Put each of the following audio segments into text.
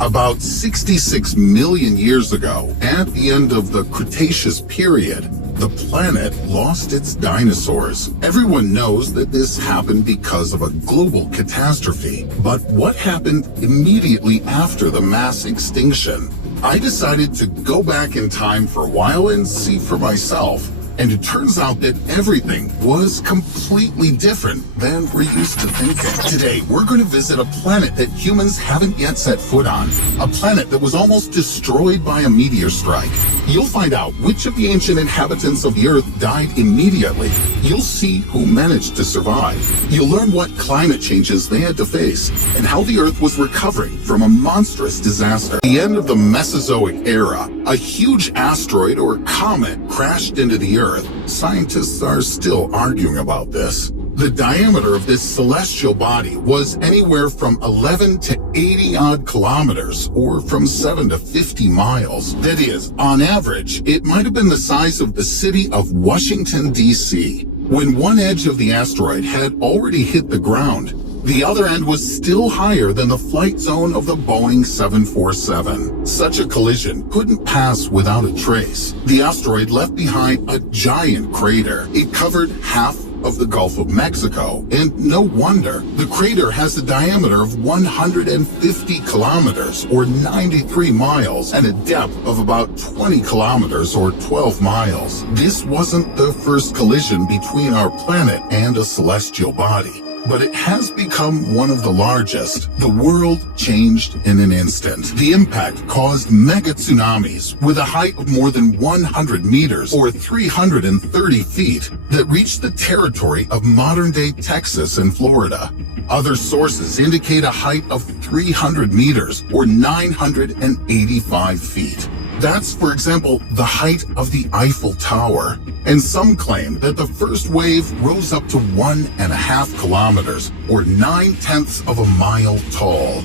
About 66 million years ago, at the end of the Cretaceous period, the planet lost its dinosaurs. Everyone knows that this happened because of a global catastrophe. But what happened immediately after the mass extinction? I decided to go back in time for a while and see for myself. And it turns out that everything was completely different than we're used to thinking. Today, we're going to visit a planet that humans haven't yet set foot on. A planet that was almost destroyed by a meteor strike. You'll find out which of the ancient inhabitants of the Earth died immediately. You'll see who managed to survive. You'll learn what climate changes they had to face and how the Earth was recovering from a monstrous disaster. At the end of the Mesozoic era, a huge asteroid or comet crashed into the Earth. Scientists are still arguing about this. The diameter of this celestial body was anywhere from 11 to 80 odd kilometers, or from 7 to 50 miles. That is, on average, it might have been the size of the city of Washington, D.C. When one edge of the asteroid had already hit the ground, the other end was still higher than the flight zone of the Boeing 747. Such a collision couldn't pass without a trace. The asteroid left behind a giant crater. It covered half of the Gulf of Mexico, and no wonder. The crater has a diameter of 150 kilometers, or 93 miles, and a depth of about 20 kilometers, or 12 miles. This wasn't the first collision between our planet and a celestial body, but it has become one of the largest. The world changed in an instant. The impact caused mega tsunamis with a height of more than 100 meters or 330 feet that reached the territory of modern-day Texas and Florida. Other sources indicate a height of 300 meters or 985 feet. That's, for example, the height of the Eiffel Tower. And some claim that the first wave rose up to 1.5 kilometers, or 9/10 of a mile tall.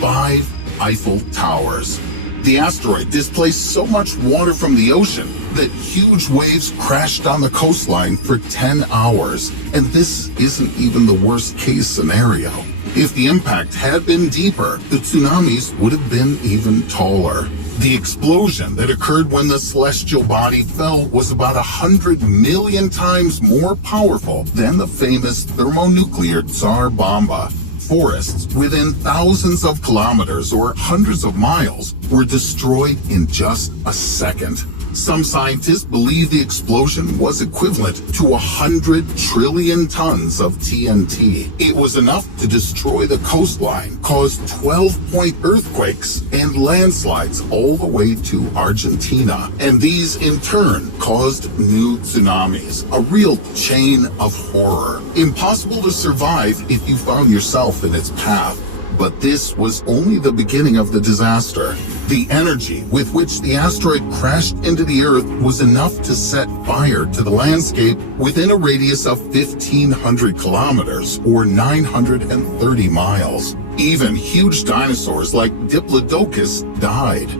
5 Eiffel Towers. The asteroid displaced so much water from the ocean that huge waves crashed on the coastline for 10 hours. And this isn't even the worst case scenario. If the impact had been deeper, the tsunamis would have been even taller. The explosion that occurred when the celestial body fell was about 100 million times more powerful than the famous thermonuclear Tsar Bomba. Forests within thousands of kilometers or hundreds of miles were destroyed in just a second. Some scientists believe the explosion was equivalent to 100 trillion tons of TNT. It was enough to destroy the coastline, cause 12-point earthquakes and landslides all the way to Argentina. And these, in turn, caused new tsunamis, a real chain of horror. Impossible to survive if you found yourself in its path. But this was only the beginning of the disaster. The energy with which the asteroid crashed into the Earth was enough to set fire to the landscape within a radius of 1,500 kilometers, or 930 miles. Even huge dinosaurs like Diplodocus died.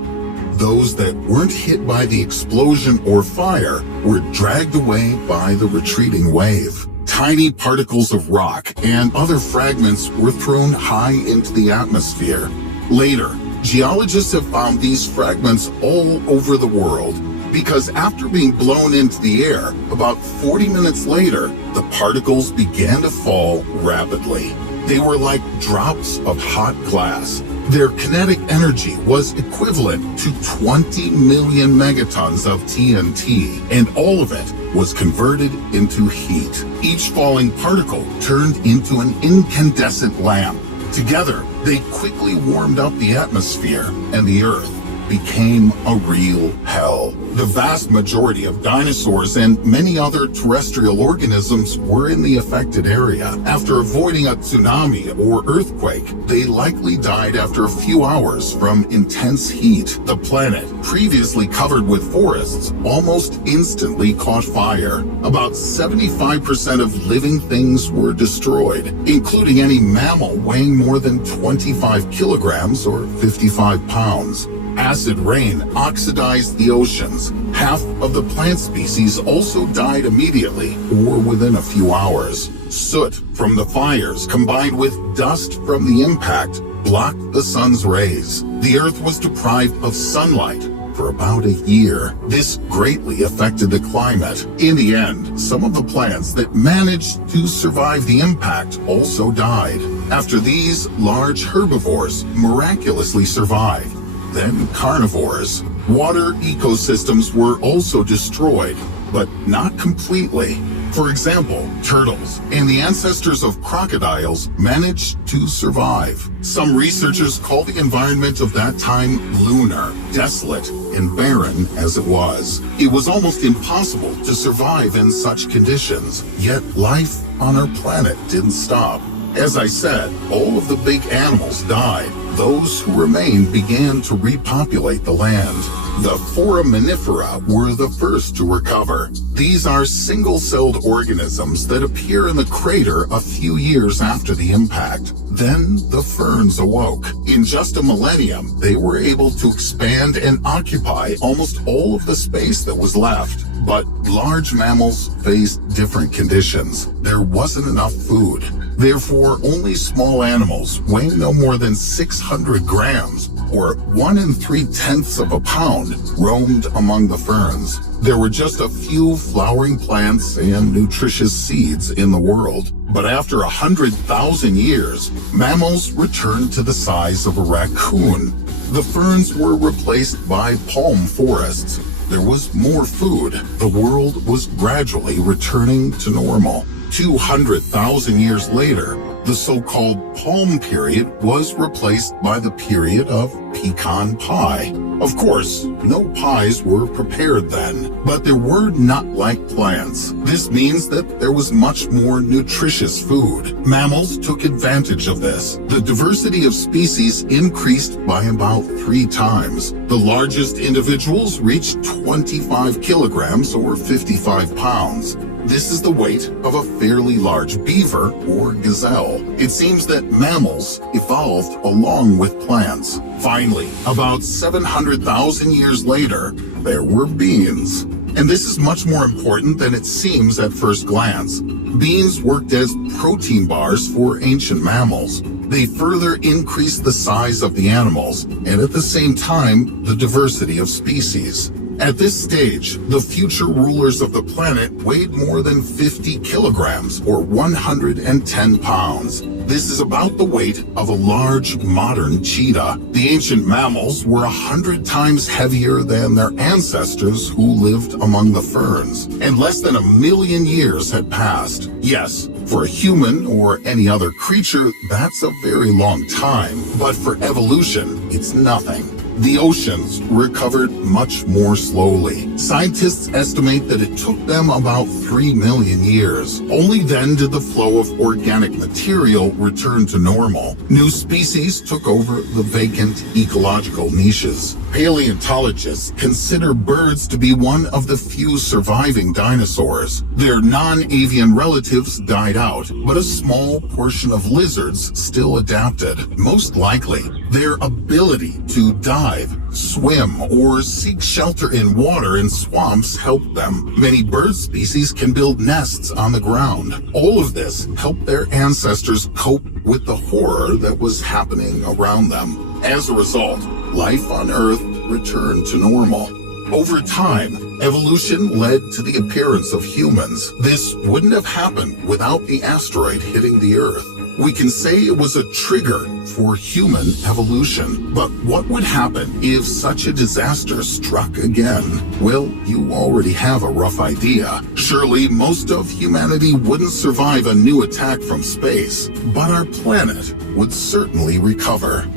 Those that weren't hit by the explosion or fire were dragged away by the retreating wave. Tiny particles of rock and other fragments were thrown high into the atmosphere. Later, geologists have found these fragments all over the world because after being blown into the air, about 40 minutes later, the particles began to fall rapidly. They were like drops of hot glass. Their kinetic energy was equivalent to 20 million megatons of TNT, and all of it was converted into heat. Each falling particle turned into an incandescent lamp. Together, they quickly warmed up the atmosphere, and the Earth became a real hell. The vast majority of dinosaurs and many other terrestrial organisms were in the affected area. After avoiding a tsunami or earthquake, they likely died after a few hours from intense heat. The planet, previously covered with forests, almost instantly caught fire. About 75% of living things were destroyed, including any mammal weighing more than 25 kilograms or 55 pounds. Acid rain oxidized the oceans. Half of the plant species also died immediately or within a few hours. Soot from the fires combined with dust from the impact blocked the sun's rays. The Earth was deprived of sunlight for about a year. This greatly affected the climate. In the end, some of the plants that managed to survive the impact also died. After these, large herbivores miraculously survived. Then carnivores. Water ecosystems were also destroyed, but not completely. For example, turtles and the ancestors of crocodiles managed to survive. Some researchers call the environment of that time lunar, desolate, and barren as it was. It was almost impossible to survive in such conditions, yet life on our planet didn't stop. As I said, all of the big animals died. Those who remained began to repopulate the land. The foraminifera were the first to recover. These are single-celled organisms that appear in the crater a few years after the impact. Then the ferns awoke. In just a millennium, they were able to expand and occupy almost all of the space that was left. But large mammals faced different conditions. There wasn't enough food. Therefore, only small animals weighing no more than 600 grams, or 1 3/10 of a pound, roamed among the ferns. There were just a few flowering plants and nutritious seeds in the world. But after 100,000 years, mammals returned to the size of a raccoon. The ferns were replaced by palm forests. There was more food. The world was gradually returning to normal. 200,000 years later, the so-called palm period was replaced by the period of pecan pie. Of course, no pies were prepared then, but there were nut-like plants. This means that there was much more nutritious food. Mammals took advantage of this. The diversity of species increased by about 3 times. The largest individuals reached 25 kilograms or 55 pounds. This is the weight of a fairly large beaver or gazelle. It seems that mammals evolved along with plants. Finally, about 700,000 years later, there were beans. And this is much more important than it seems at first glance. Beans worked as protein bars for ancient mammals. They further increased the size of the animals and at the same time, the diversity of species. At this stage, the future rulers of the planet weighed more than 50 kilograms or 110 pounds. This is about the weight of a large modern cheetah. The ancient mammals were 100 times heavier than their ancestors who lived among the ferns, and less than 1 million years had passed. Yes, for a human or any other creature, that's a very long time, but for evolution, it's nothing. The oceans recovered much more slowly. Scientists estimate that it took them about 3 million years. Only then did the flow of organic material return to normal. New species took over the vacant ecological niches. Paleontologists consider birds to be one of the few surviving dinosaurs. Their non-avian relatives died out, but a small portion of lizards still adapted. Most likely, their ability to dive, swim, or seek shelter in water and swamps helped them. Many bird species can build nests on the ground. All of this helped their ancestors cope with the horror that was happening around them. As a result, life on Earth returned to normal. Over time, evolution led to the appearance of humans. This wouldn't have happened without the asteroid hitting the Earth. We can say it was a trigger for human evolution. But what would happen if such a disaster struck again? Well, you already have a rough idea. Surely most of humanity wouldn't survive a new attack from space, but our planet would certainly recover.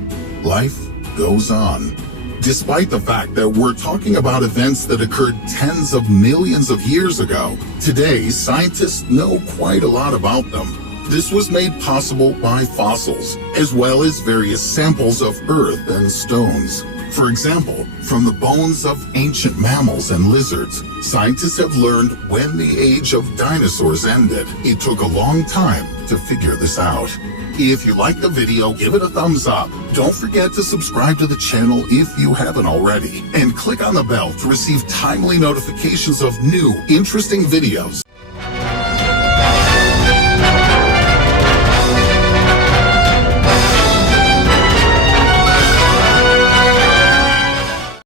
Life goes on. Despite the fact that we're talking about events that occurred tens of millions of years ago, today scientists know quite a lot about them. This was made possible by fossils, as well as various samples of earth and stones. For example, from the bones of ancient mammals and lizards, scientists have learned when the age of dinosaurs ended. It took a long time to figure this out. If you liked the video, give it a thumbs up. Don't forget to subscribe to the channel if you haven't already, and click on the bell to receive timely notifications of new, interesting videos.